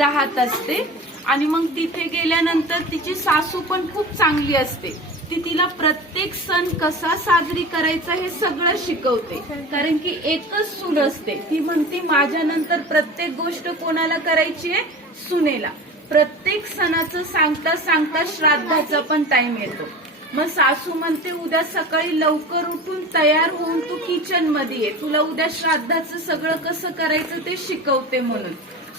राहत असते. आणि मग तिथे गेल्यानंतर तिची सासू पण खूप चांगली असते. ती तिला प्रत्येक सण कसा साजरी करायचा हे सगळं शिकवते. कारण की एकच सून असते. ती म्हणते माझ्यानंतर प्रत्येक गोष्ट कोणाला करायची आहे? सुनेला. प्रत्येक सणाचं सांगता सांगता श्राद्धाचा पण टाइम येतो. मग सासू म्हणते उद्या सकाळी लवकर उठून तयार होऊन तू किचनमध्ये ये. तुला उद्या श्राद्धाचं सगळं कसं करायचं ते शिकवते म्हणून.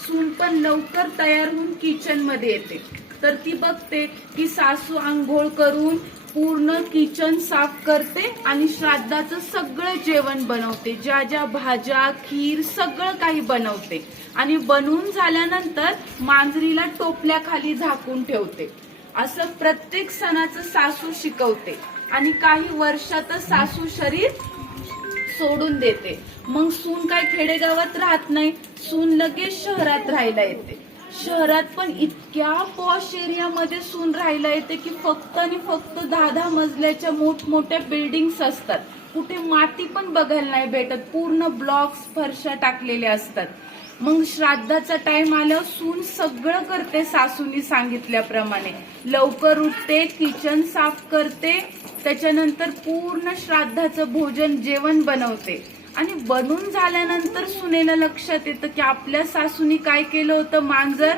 सून पण लवकर तयार होऊन किचनमध्ये येते. तर ती बघते की सासू आंघोळ करून पूर्ण किचन साफ करते आणि श्राद्धाचं सगळं जेवण बनवते. ज्या ज्या भाज्या खीर सगळं काही बनवते. आणि बनवून झाल्यानंतर मांजरीला टोपल्याखाली झाकून ठेवते. असं प्रत्येक सणाचं सासू शिकवते. आणि काही वर्षातच सासू शरीर सोडून देते. मग सून काय खेडेगावात राहत नाही सून लगेच शहरात राहायला येते. शहरात पण इतक्या पॉश एरियामध्ये सून राहायला येते की फक्त आणि फक्त दहा दहा मजल्याच्या मोठमोठ्या बिल्डिंग्स असतात. कुठे माती पण बघायला नाही भेटत. पूर्ण ब्लॉक्स फरशा टाकलेल्या असतात. मग श्राद्धाचा टाइम आल्यावर सून सगळं करते सासूनी सांगितल्याप्रमाणे. लवकर उठते किचन साफ करते त्याच्यानंतर पूर्ण श्राद्धाचं भोजन जेवण बनवते. आणि बनून झाल्यानंतर सुनेला लक्षात येतं की आपल्या सासूनी काय केलं होतं? मांजर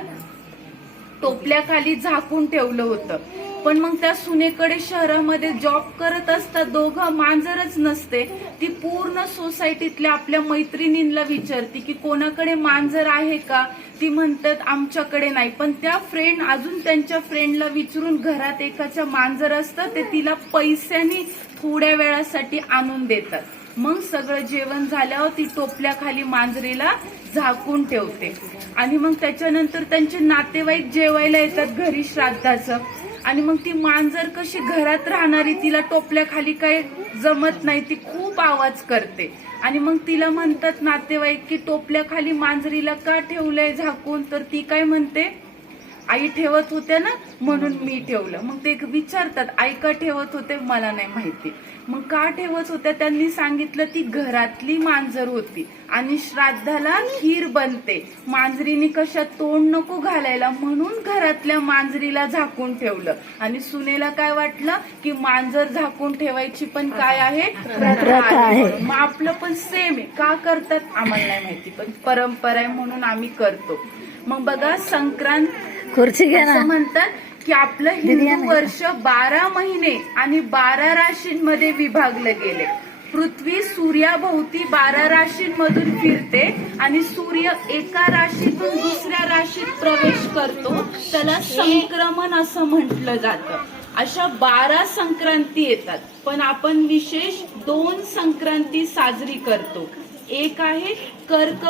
टोपल्याखाली झाकून ठेवलं होतं. पण मग त्या सुनेकडे शहरामध्ये जॉब करत असतात दोघं मांजरच नसते. ती पूर्ण सोसायटीतल्या आपल्या मैत्रिणींना विचारते की कोणाकडे मांजर आहे का? ती म्हणतात आमच्याकडे नाही. पण त्या फ्रेंड अजून त्यांच्या फ्रेंडला विचारून घरात एकाच्या मांजर असतं ते तिला पैशाने थोड्या वेळासाठी आणून देतात. मग सगळं जेवण झाल्यावर ती टोपल्याखाली मांजरीला झाकून ठेवते. आणि मग त्याच्यानंतर त्यांचे नातेवाईक जेवायला येतात घरी श्राद्धाचं. आणि मग ती मांजर कशी घरात राहणारी तिला टोपल्याखाली काही जमत नाही ती खूप आवाज करते. आणि मग तिला म्हणतात नातेवाईक की टोपल्याखाली मांजरीला का ठेवलंय झाकून? तर ती काय म्हणते? आई ठेवत होत्या ना म्हणून मी ठेवलं. मग ते विचारतात आई का ठेवत होते? मला नाही माहिती. मग का ठेवत होत्या? त्यांनी सांगितलं ती घरातली मांजर होती आणि श्राद्धाला खीर बनते. मांजरीने कशात तोंड नको घालायला म्हणून घरातल्या मांजरीला झाकून ठेवलं. आणि सुनेला काय वाटलं की मांजर झाकून ठेवायची पण काय आहे? मग आपलं पण सेम आहे. का करतात? आम्हाला नाही माहिती पण परंपरा आहे म्हणून आम्ही करतो. मग बघा संक्रांत खुर्ची घे ना. असं म्हणतात की आपलं हिंदू वर्ष बारा महिने आणि बारा राशींमध्ये विभागलं गेले पृथ्वी सूर्याभोवती बारा राशींमधून फिरते आणि सूर्य एका राशीतून दुसऱ्या राशीत प्रवेश करतो. त्याला संक्रमण असं म्हटलं जातं. अशा बारा संक्रांती येतात पण आपण विशेष दोन संक्रांती साजरी करतो. एक आहे कर्क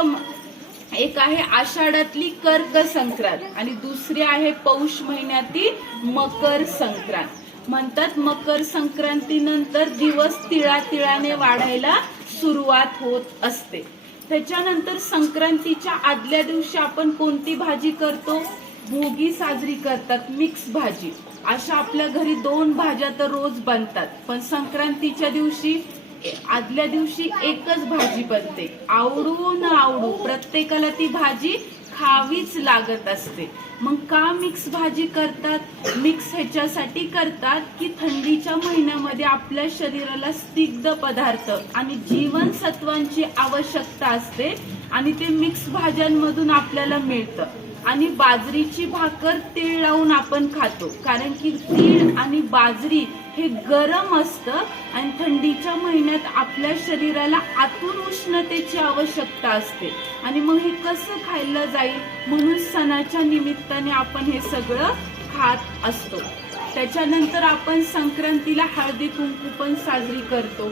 एक आहे आषाढातली कर्क संक्रांत आणि दुसरी आहे पौष महिन्यातील मकर संक्रांत. म्हणतात मकर संक्रांतीनंतर दिवस तिळा तिळाने वाढायला सुरुवात होत असते. त्याच्यानंतर संक्रांतीच्या आदल्या दिवशी आपण कोणती भाजी करतो? भोगी साजरी करतात मिक्स भाजी. अशा आपल्या घरी दोन भाज्या तर रोज बनतात. पण संक्रांतीच्या दिवशी आदल्या दिवशी एकच भाजी बनते. आवडू न आवडू प्रत्येकाला ती भाजी खावीच लागत असते. मग का मिक्स भाजी करतात? मिक्स ह्याच्यासाठी करतात की थंडीच्या महिन्यामध्ये आपल्या शरीराला स्निग्ध पदार्थ आणि जीवनसत्वांची आवश्यकता असते आणि ते मिक्स भाज्यांमधून आपल्याला मिळतं. आणि बाजरीची भाकर तीळ लावून आपण खातो. कारण की तीळ आणि बाजरी हे गरम असतं आणि थंडीच्या महिन्यात आपल्या शरीराला आतून उष्णतेची आवश्यकता असते. आणि मग हे कसं खायला जाईल? म्हणून सणाच्या निमित्ताने आपण हे सगळं खात असतो. त्याच्यानंतर आपण संक्रांतीला हळदी कुंकू पण साजरी करतो.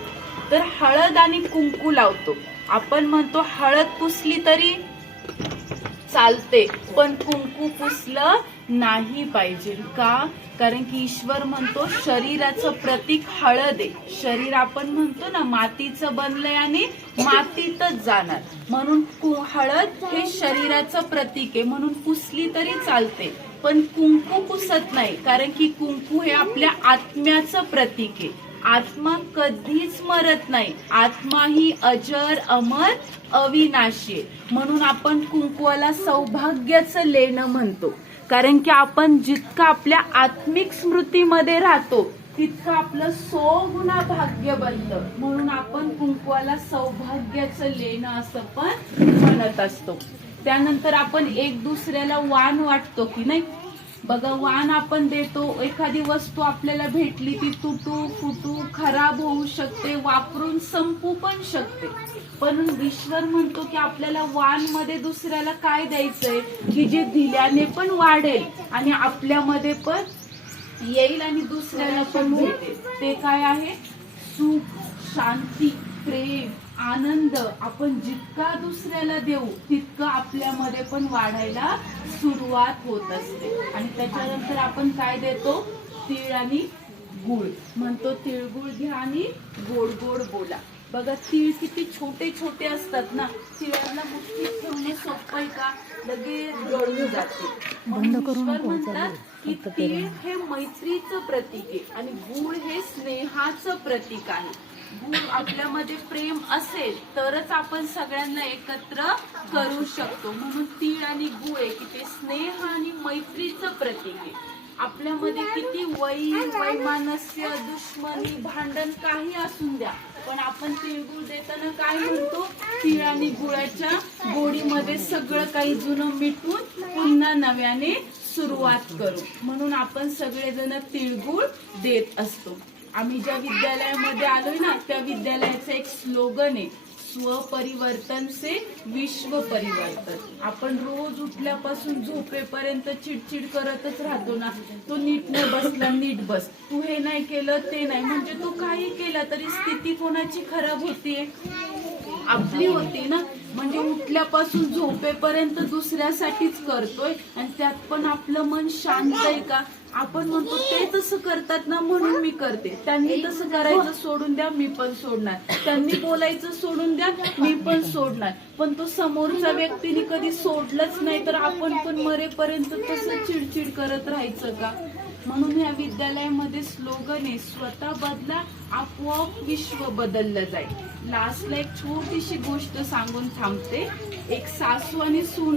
तर हळद आणि कुंकू लावतो. आपण म्हणतो हळद पुसली तरी चालते पण कुंकू पुसलं नाही पाहिजे. का? कारण की ईश्वर म्हणतो शरीराचं प्रतीक हळद आहे. शरीर आपण म्हणतो ना मातीचं बनलंय आणि मातीतच जाणार. म्हणून हळद हे शरीराचं प्रतीक आहे. म्हणून पुसली तरी चालते. पण कुंकू पुसत नाही. कारण की कुंकू हे आपल्या आत्म्याचं प्रतीक आहे. आत्मा कधीच मरत नाही. आत्मा ही अजर अमर अविनाशी म्हणून आपण कुंकुवाला सौभाग्याचं लेणं म्हणतो. कारण की आपण जितकं आपल्या आत्मिक स्मृतीमध्ये राहतो तितकं आपलं सो गुणा भाग्य बनतं. म्हणून आपण कुंकवाला सौभाग्याचं लेणं असं पण म्हणत असतो. त्यानंतर आपण एक दुसऱ्याला वाण वाटतो की नाही? बघा वाण आपण देतो एखादी वस्तू आपल्याला भेटली ती तुटू फुटू खराब होऊ शकते वापरून संपू पण शकते. पण ईश्वर म्हणतो की आपल्याला वाणमध्ये दुसऱ्याला काय द्यायचंय? की जे दिल्याने पण वाढेल आणि आपल्यामध्ये पण येईल आणि दुसऱ्याला पण भेटेल. ते काय आहे? सुख शांती प्रेम. आनंद. आपण जितका दुसऱ्याला देऊ तितकं आपल्यामध्ये पण वाढायला सुरुवात होत असते. आणि त्याच्यानंतर आपण काय देतो? तीळ आणि गुळ. म्हणतो तिळगुळ घ्या आणि गोड गोड बोला. बघा तीळ किती छोटे छोटे असतात ना. तिळाला मुठीत ठेवणे सोपं आहे का? लगेच जळून जाते. म्हणून म्हणतात की तीळ हे मैत्रीचं प्रतीक आहे आणि गुळ हे स्नेहाचं प्रतीक आहे. गुण आपल्यामध्ये प्रेम असेल तरच आपण सगळ्यांना एकत्र करू शकतो. म्हणून तीळ आणि गुळ आहे की ते स्नेह आणि मैत्रीचं प्रतीक आहे. आपल्यामध्ये किती वै वैमानस्य दुश्मनी भांडण काही असून द्या पण आपण तिळगुळ देताना काय म्हणतो? तीळ आणि गुळाच्या गोडीमध्ये सगळं काही जुनं मिटून पुन्हा नव्याने सुरुवात करू. म्हणून आपण सगळेजण तिळगुळ देत असतो. आम्ही ज्या विद्यालयामध्ये आलोय ना त्या विद्यालयाचा एक स्लोगन आहे स्वपरिवर्तन से विश्व परिवर्तन आपण रोज उठल्यापासून झोपेपर्यंत चिडचिड करतच राहतो ना तो नीट नाही बसला नीट बस. तू हे नाही केलं ते नाही. म्हणजे तू काही केलं तरी स्थिती कोणाची खराब होतीये? आपली होती ना. म्हणजे उठल्यापासून झोपेपर्यंत दुसऱ्यासाठीच करतोय आणि त्यात पण आपलं मन शांत आहे का? आपण म्हणतो ते तसं करतात ना म्हणून मी करते. त्यांनी तसं करायचं सोडून द्या मी पण सोडणार. त्यांनी बोलायचं सोडून द्या मी पण सोडणार. पण तो समोरच्या व्यक्तीने कधी सोडलंच नाही तर आपण पण मरेपर्यंत तसं चिडचिड करत राहायचं का? म्हणून या विद्यालयामध्ये स्लोगन आहे स्वतः बदला आपोआप विश्व बदललं जाईल. लास्टला एक छोटीशी गोष्ट सांगून थांबते. एक सासू आणि सून